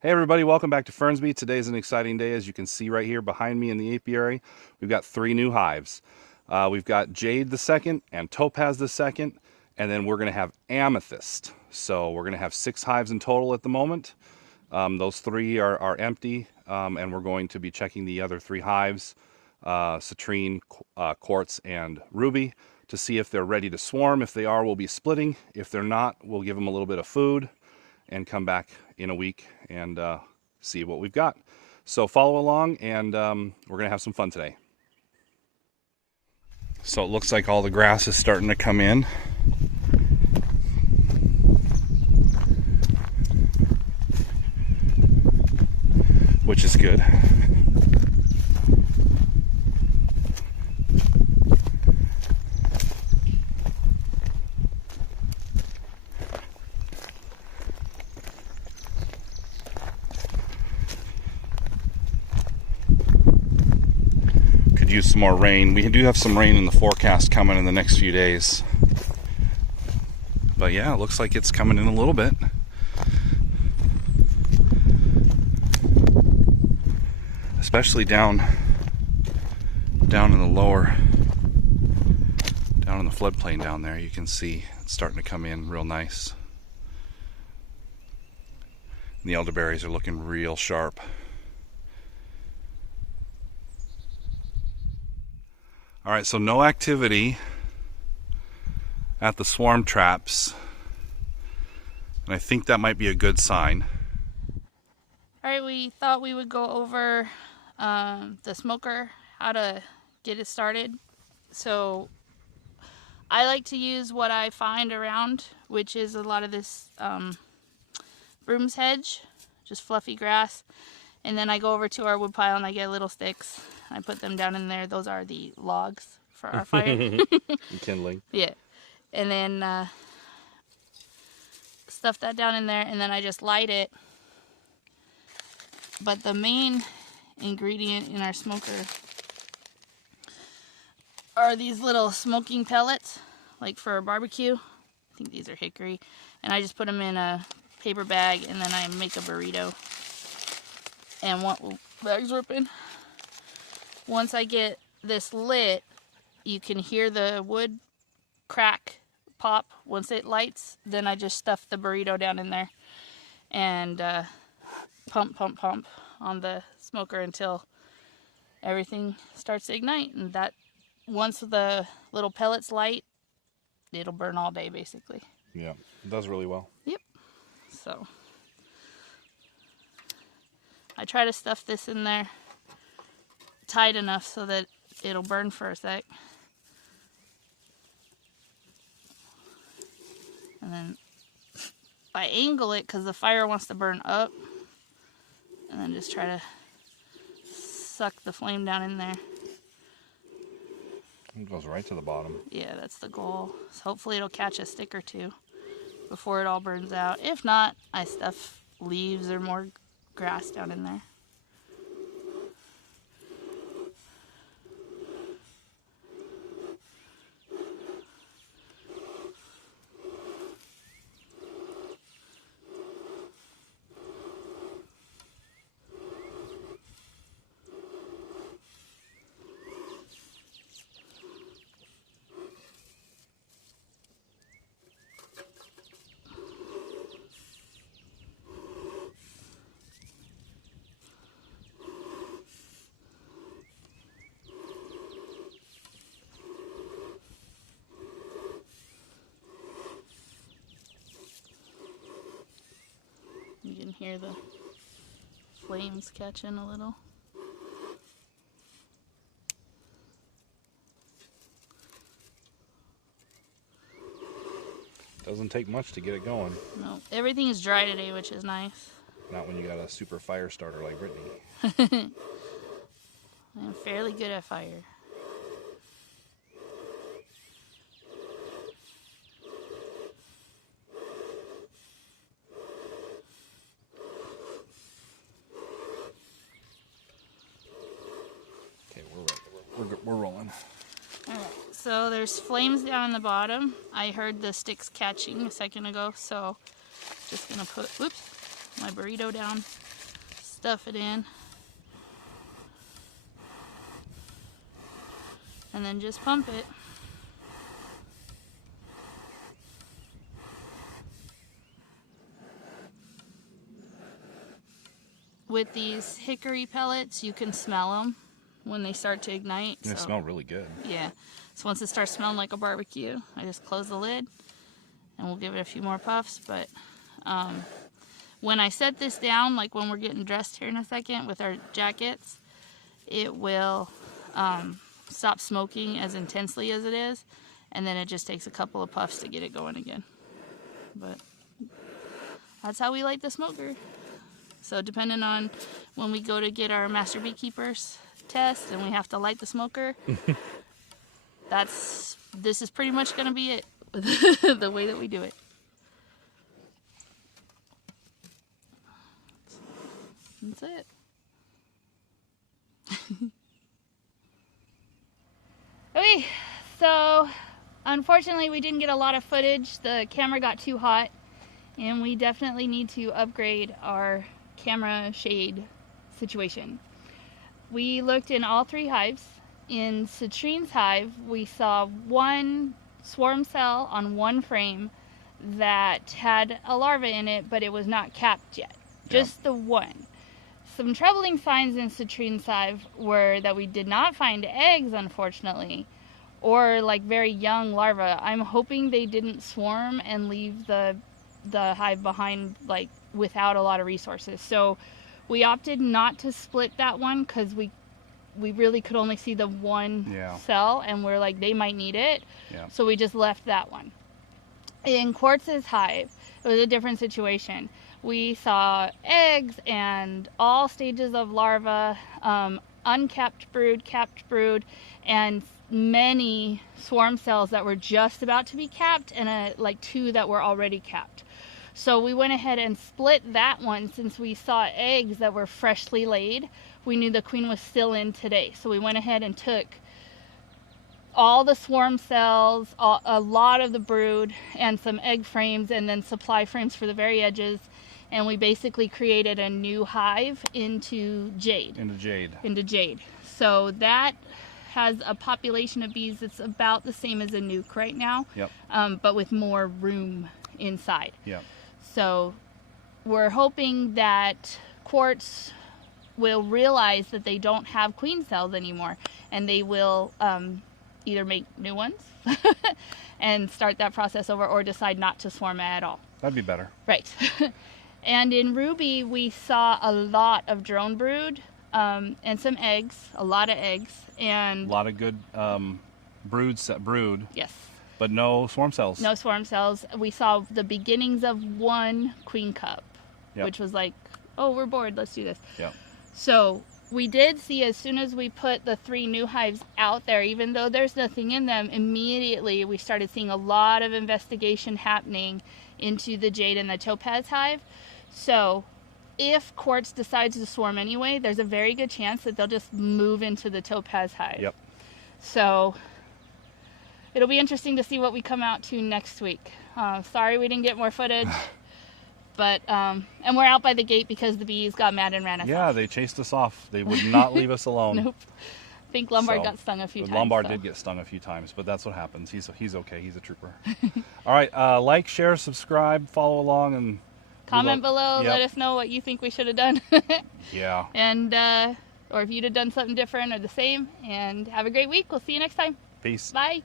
Hey everybody, welcome back to Fernsby. Today is an exciting day. As you can see right here behind me in the apiary, we've got 3 new hives. We've got Jade the second and Topaz the second, and then we're going to have Amethyst. So we're going to have 6 hives in total at the moment. Those 3 are empty, and we're going to be checking the other 3 hives, Citrine, Quartz, and Ruby, to see if they're ready to swarm. If they are, we'll be splitting. If they're not, we'll give them a little bit of food and come back in a week and see what we've got. So follow along, and we're gonna have some fun today. So it looks like all the grass is starting to come in. Which is good. Could use some more rain. We do have some rain in the forecast coming in the next few days. But yeah, it looks like it's coming in a little bit. Especially down in the lower, down in the floodplain down there, you can see it's starting to come in real nice. And the elderberries are looking real sharp. All right, so no activity at the swarm traps, and I think that might be a good sign. All right, we thought we would go over the smoker, how to get it started. So I like to use what I find around, which is a lot of this broom's hedge, just fluffy grass. And then I go over to our wood pile and I get little sticks. I put them down in there. Those are the logs for our fire. Kindling. Yeah. And then stuff that down in there, and then I just light it. But the main ingredient in our smoker are these little smoking pellets, like for a barbecue. I think these are hickory. And I just put them in a paper bag, and then I make a burrito. And one bag's ripping. Once I get this lit, you can hear the wood crack, pop. Once it lights, then I just stuff the burrito down in there and pump on the smoker until everything starts to ignite. And that, once the little pellets light, it'll burn all day basically. Yeah, it does really well. Yep. So I try to stuff this in there tight enough so that it'll burn for a sec. And then I angle it because the fire wants to burn up. And then just try to suck the flame down in there. It goes right to the bottom. Yeah, that's the goal. So hopefully it'll catch a stick or two before it all burns out. If not, I stuff leaves or more grass down in there. You can hear the flames catching a little. Doesn't take much to get it going. No, everything is dry today, which is nice. Not when you got a super fire starter like Brittany. I'm fairly good at fire. Okay, we're rolling. Alright, so there's flames down in the bottom. I heard the sticks catching a second ago, so just gonna put, whoops, my burrito down stuff it in. And then just pump it. With these hickory pellets, you can smell them when they start to ignite. They smell really good. Yeah. So once it starts smelling like a barbecue, I just close the lid and we'll give it a few more puffs. But when I set this down, like when we're getting dressed here in a second with our jackets, it will stop smoking as intensely as it is, and then it just takes a couple of puffs to get it going again. But that's how we light the smoker. So depending on when we go to get our master beekeepers test and we have to light the smoker, this is pretty much going to be it, the way that we do it. That's it. Okay, so unfortunately we didn't get a lot of footage. The camera got too hot, and we definitely need to upgrade our camera shade situation. We looked in all 3 hives. In Citrine's hive, we saw 1 swarm cell on 1 frame that had a larva in it, but it was not capped yet. Just the 1. Some troubling signs in Citrine's hive were that we did not find eggs, unfortunately, or like very young larvae. I'm hoping they didn't swarm and leave the hive behind like without a lot of resources. So we opted not to split that one because we really could only see the 1 cell, and we're like, they might need it. So we just left that one. In Quartz's hive, it was a different situation. We saw eggs and all stages of larva, uncapped brood, capped brood, and many swarm cells that were just about to be capped, and like 2 that were already capped. So we went ahead and split that one since we saw eggs that were freshly laid. We knew the queen was still in today. So we went ahead and took all the swarm cells, a lot of the brood, and some egg frames, and then supply frames for the very edges. And we basically created a new hive into jade. Into jade. So that has a population of bees that's about the same as a nuke right now, but with more room inside. So we're hoping that Quartz will realize that they don't have queen cells anymore, and they will either make new ones and start that process over, or decide not to swarm at all. That'd be better. Right. And in Ruby, we saw a lot of drone brood and some eggs, a lot of eggs, and a lot of good brood. Yes. But no swarm cells. No swarm cells. We saw the beginnings of 1 queen cup, which was like, oh, we're bored, let's do this. So we did see, as soon as we put the 3 new hives out there, even though there's nothing in them, immediately we started seeing a lot of investigation happening into the jade and the topaz hive. So if Quartz decides to swarm anyway, there's a very good chance that they'll just move into the topaz hive. So it'll be interesting to see what we come out to next week. Sorry we didn't get more footage. But, and we're out by the gate because the bees got mad and ran us off. Yeah, they chased us off. They would not leave us alone. Nope. I think Lombard got stung a few times. Lombard did get stung a few times, but that's what happens. He's okay. He's a trooper. All right, like, share, subscribe, follow along, and comment below. Let us know what you think we should have done. And or if you'd have done something different or the same. And have a great week. We'll see you next time. Peace. Bye.